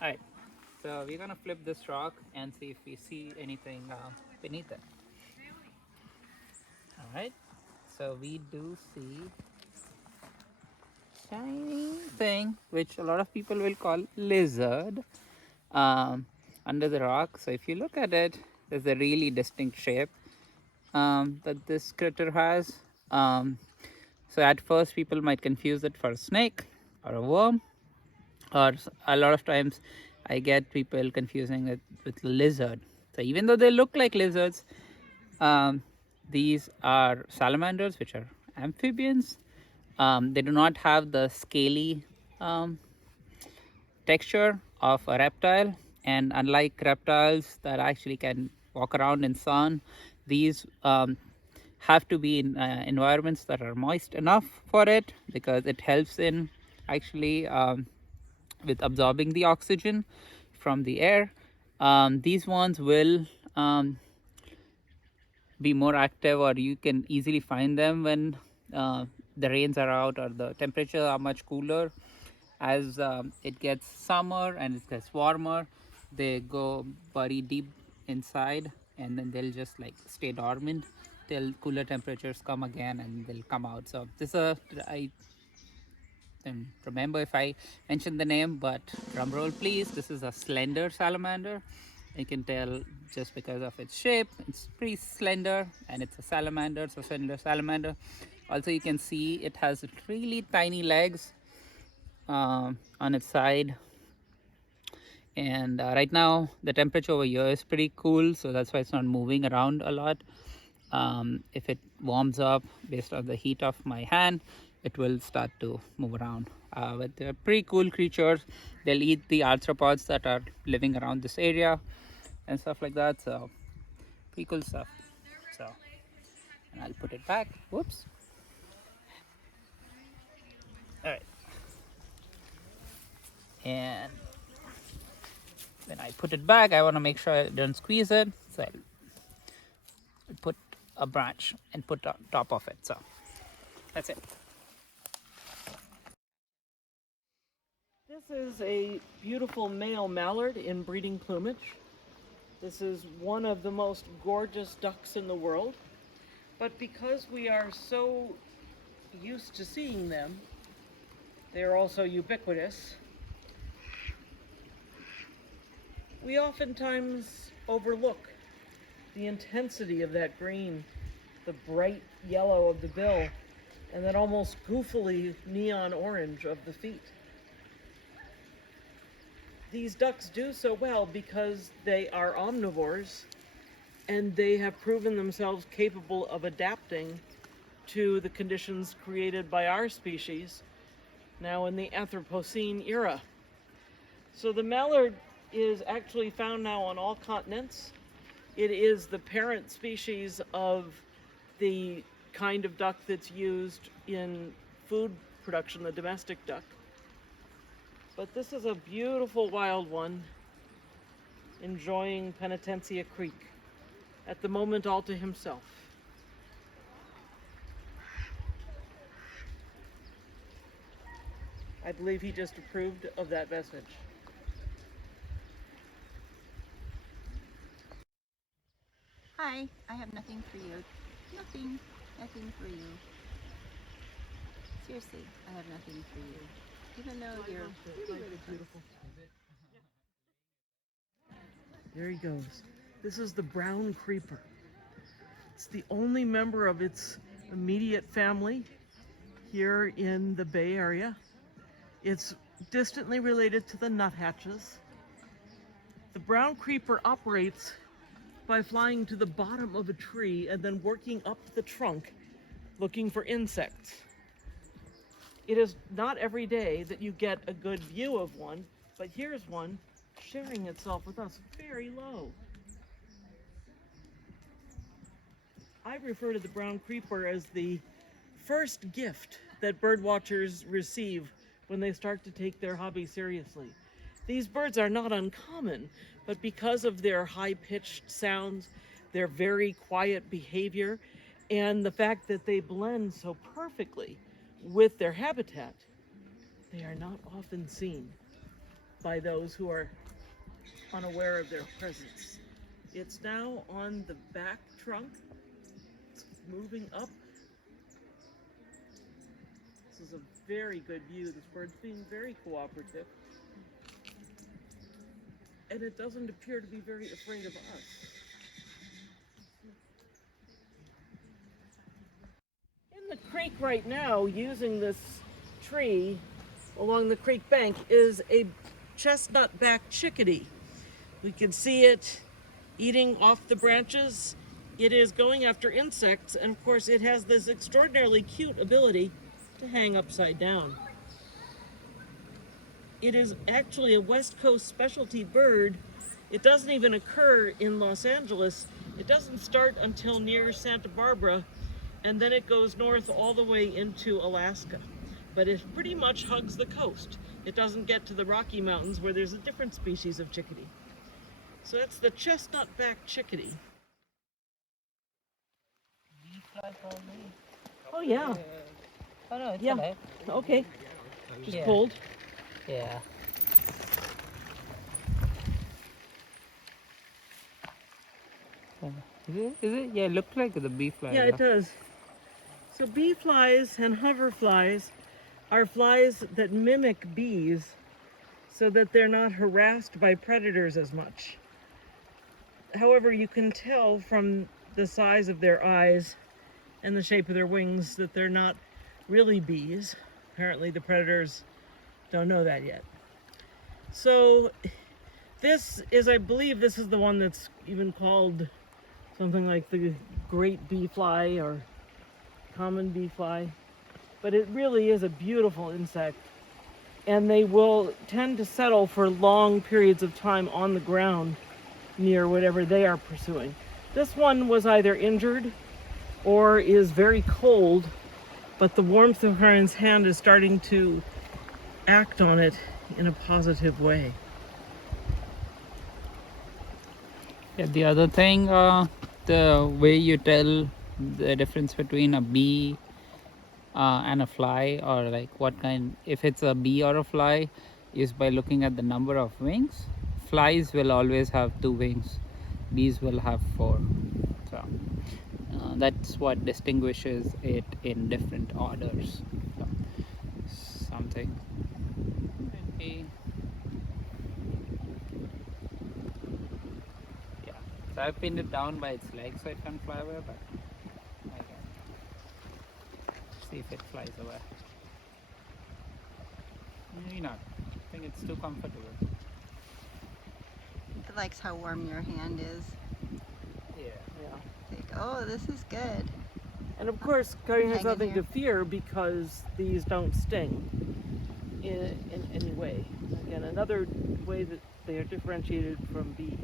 All right, so we're gonna flip this rock and see if we see anything beneath it. All right, so we do see shiny thing, which a lot of people will call lizard, um, under the rock. So if you look at it, there's a really distinct shape that this critter has. Um, so at first, people might confuse it for a snake or a worm, or a lot of times I get people confusing it with lizard. So even though they look like lizards, um, these are salamanders, which are amphibians. They do not have the scaly um, texture of a reptile, and unlike reptiles that actually can walk around in sun, these have to be in environments that are moist enough for it, because it helps in actually with absorbing the oxygen from the air. These ones will be more active, or you can easily find them when the rains are out or the temperatures are much cooler. As it gets summer and it gets warmer, they go bury deep inside, and then they'll just like stay dormant till cooler temperatures come again, and they'll come out. So this I don't remember if I mentioned the name, but drum roll please, this is a slender salamander. You can tell just because of its shape, it's pretty slender, and it's a salamander, so slender salamander. Also you can see it has really tiny legs on its side. And right now the temperature over here is pretty cool, so that's why it's not moving around a lot. If it warms up based on the heat of my hand, it will start to move around. But they're pretty cool creatures. They'll eat the arthropods that are living around this area and stuff like that. So pretty cool stuff. So, and I'll put it back. Whoops. All right. And when I put it back, I want to make sure I don't squeeze it. So I'll put a branch and put on top of it. So that's it. This is a beautiful male mallard in breeding plumage. This is one of the most gorgeous ducks in the world. But because we are so used to seeing them, they are also ubiquitous. We oftentimes overlook the intensity of that green, the bright yellow of the bill, and that almost goofily neon orange of the feet. These ducks do so well because they are omnivores, and they have proven themselves capable of adapting to the conditions created by our species now in the Anthropocene era. So the mallard is actually found now on all continents. It is the parent species of the kind of duck that's used in food production, the domestic duck. But this is a beautiful wild one enjoying Penitencia Creek, at the moment all to himself. I believe he just approved of that message. Hi, I have nothing for you. Nothing. Nothing for you. Seriously, I have nothing for you. Even though you're really, really beautiful. There he goes. This is the brown creeper. It's the only member of its immediate family here in the Bay Area. It's distantly related to the nuthatches. The brown creeper operates by flying to the bottom of a tree and then working up the trunk looking for insects. It is not every day that you get a good view of one, but here's one sharing itself with us very low. I refer to the brown creeper as the first gift that birdwatchers receive when they start to take their hobby seriously. These birds are not uncommon, but because of their high-pitched sounds, their very quiet behavior, and the fact that they blend so perfectly with their habitat, they are not often seen. by those who are unaware of their presence. It's now on the back trunk. It's moving up. This is a very good view. This bird's being very cooperative. And it doesn't appear to be very afraid of us. In the creek right now, using this tree along the creek bank, is a chestnut-back chickadee. We can see it eating off the branches. It is going after insects, and of course it has this extraordinarily cute ability to hang upside down. It is actually a West Coast specialty bird. It doesn't even occur in Los Angeles. It doesn't start until near Santa Barbara, and then it goes north all the way into Alaska. But it pretty much hugs the coast. It doesn't get to the Rocky Mountains where there's a different species of chickadee. So that's the chestnut-back chickadee. Oh yeah. Oh no, it's Yeah. alive. Okay. Just Yeah. pulled. Yeah. Is it? Is it? Yeah, it looks like the bee fly. Yeah, it does. So bee flies and hoverflies are flies that mimic bees so that they're not harassed by predators as much. However, you can tell from the size of their eyes and the shape of their wings that they're not really bees. Apparently the predators don't know that yet. So this is, I believe this is the one that's even called something like the great bee fly or common bee fly. But it really is a beautiful insect. And they will tend to settle for long periods of time on the ground near whatever they are pursuing. This one was either injured or is very cold, but the warmth of Karen's hand is starting to act on it in a positive way. Yeah, the other thing, the way you tell the difference between a bee and a fly, or like what kind, if it's a bee or a fly, is by looking at the number of wings. Flies will always have 2 wings, bees will have 4. So that's what distinguishes it in different orders. So, something. Maybe. Yeah. So I pinned it down by its legs so it can fly away, but I can see if it flies away. Maybe not. I think it's too comfortable. It likes how warm your hand is. Yeah. Like, oh, this is good. And of course, Karen has Hang in nothing here. to fear because these don't sting in any way. Again, another way that they are differentiated from bees.